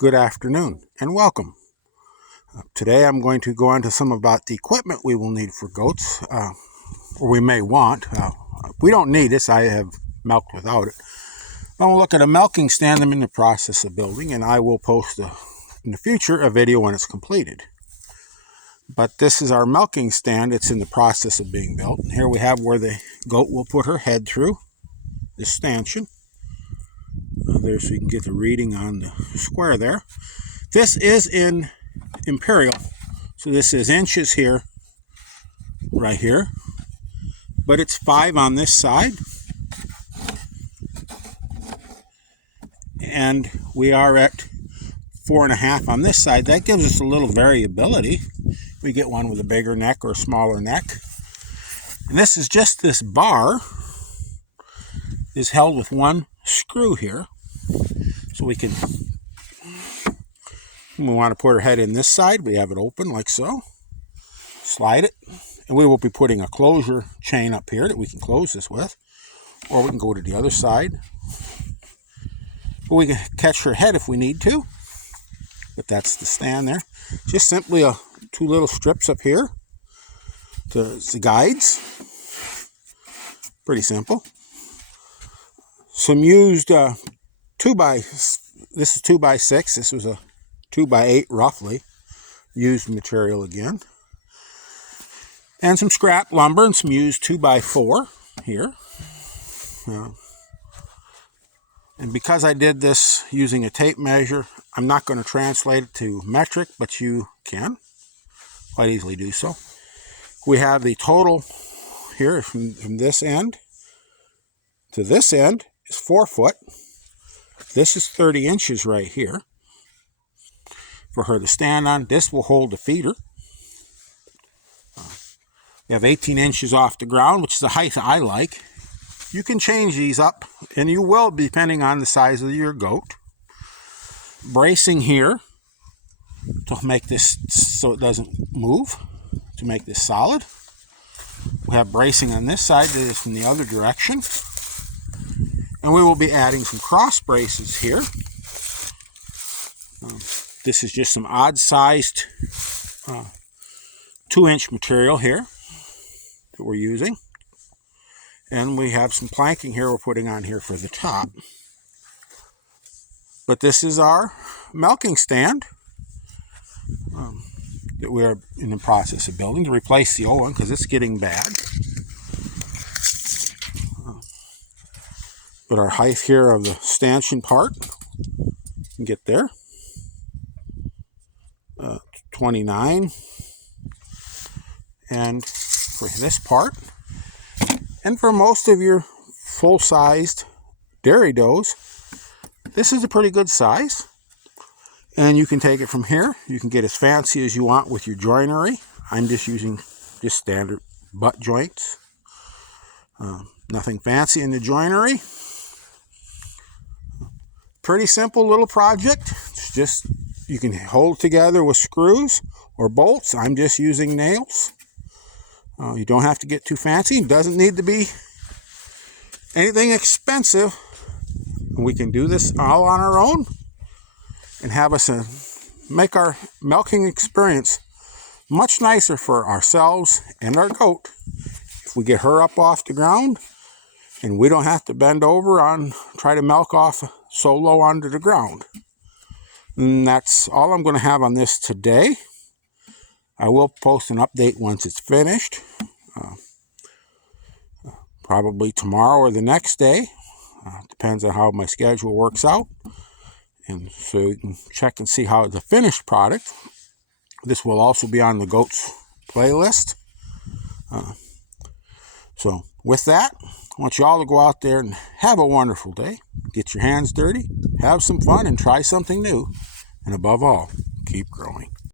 Good afternoon and welcome. Today I'm going to go on to some about the equipment we will need for goats, or we may want. We don't need this, I have milked without it. Then we'll look at a milking stand I'm in the process of building, and I will post in the future a video when it's completed. But this is our milking stand. It's in the process of being built. And here we have where the goat will put her head through this stanchion. There, so you can get the reading on the square there. This is in imperial, so this is inches here, right here, but it's 5 on this side, and we are at 4.5 on this side. That gives us a little variability. We get one with a bigger neck or a smaller neck. And this is just this bar is held with one screw here. So we want to put her head in this side, we have it open like so. Slide it, and we will be putting a closure chain up here that we can close this with. Or we can go to the other side. But we can catch her head if we need to. But that's the stand there. Just simply two little strips up here to the guides. Pretty simple. Some used this is 2x6. This was a 2x8 roughly used material again, and some scrap lumber and some used 2x4 here. And because I did this using a tape measure, I'm not going to translate it to metric, but you can quite easily do so. We have the total here from this end to this end is 4 foot. This is 30 inches right here for her to stand on. This will hold the feeder. We have 18 inches off the ground, which is the height I like. You can change these up, and you will, depending on the size of your goat. Bracing here to make this so it doesn't move, to make this solid. We have bracing on this side that is from the other direction. And we will be adding some cross braces here. This is just some odd-sized 2-inch material here that we're using. And we have some planking here we're putting on here for the top. But this is our milking stand that we're in the process of building to replace the old one because it's getting bad. But our height here of the stanchion part, you can get there, 29. And for this part, and for most of your full-sized dairy does, this is a pretty good size. And you can take it from here. You can get as fancy as you want with your joinery. I'm just using just standard butt joints. Nothing fancy in the joinery. Pretty simple little project. It's just, you can hold together with screws or bolts. I'm just using nails. You don't have to get too fancy. It doesn't need to be anything expensive. We can do this all on our own and have us make our milking experience much nicer for ourselves and our goat if we get her up off the ground and we don't have to bend over try to milk off so low onto the ground. And that's all I'm going to have on this today. I will post an update once it's finished. Probably tomorrow or the next day. Depends on how my schedule works out. And so you can check and see how the finished product. This will also be on the goats playlist. So with that, I want you all to go out there and have a wonderful day. Get your hands dirty, have some fun, and try something new. And above all, keep growing.